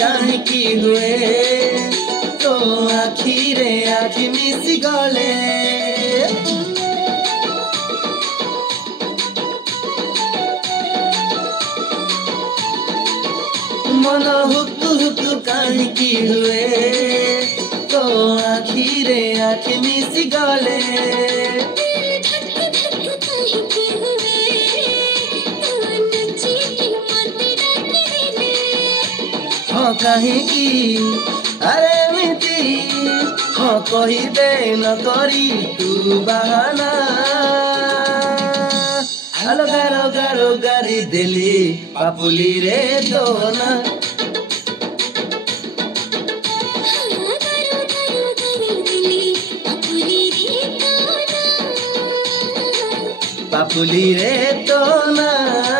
କାହିଁକି ହୁଏ ତୋ ଆଖିରେ ଆଖି ମିଶିଗଲେ मन हुकु हुकु काहिँकी हुए तो आखिरे आखि मिसिगले हाँ काहिँकी अरे मिति हाँ कहिदे न करी तू बहाना आलो गारो गारो गारी देली पापुली रे दोना पापुली रे दोना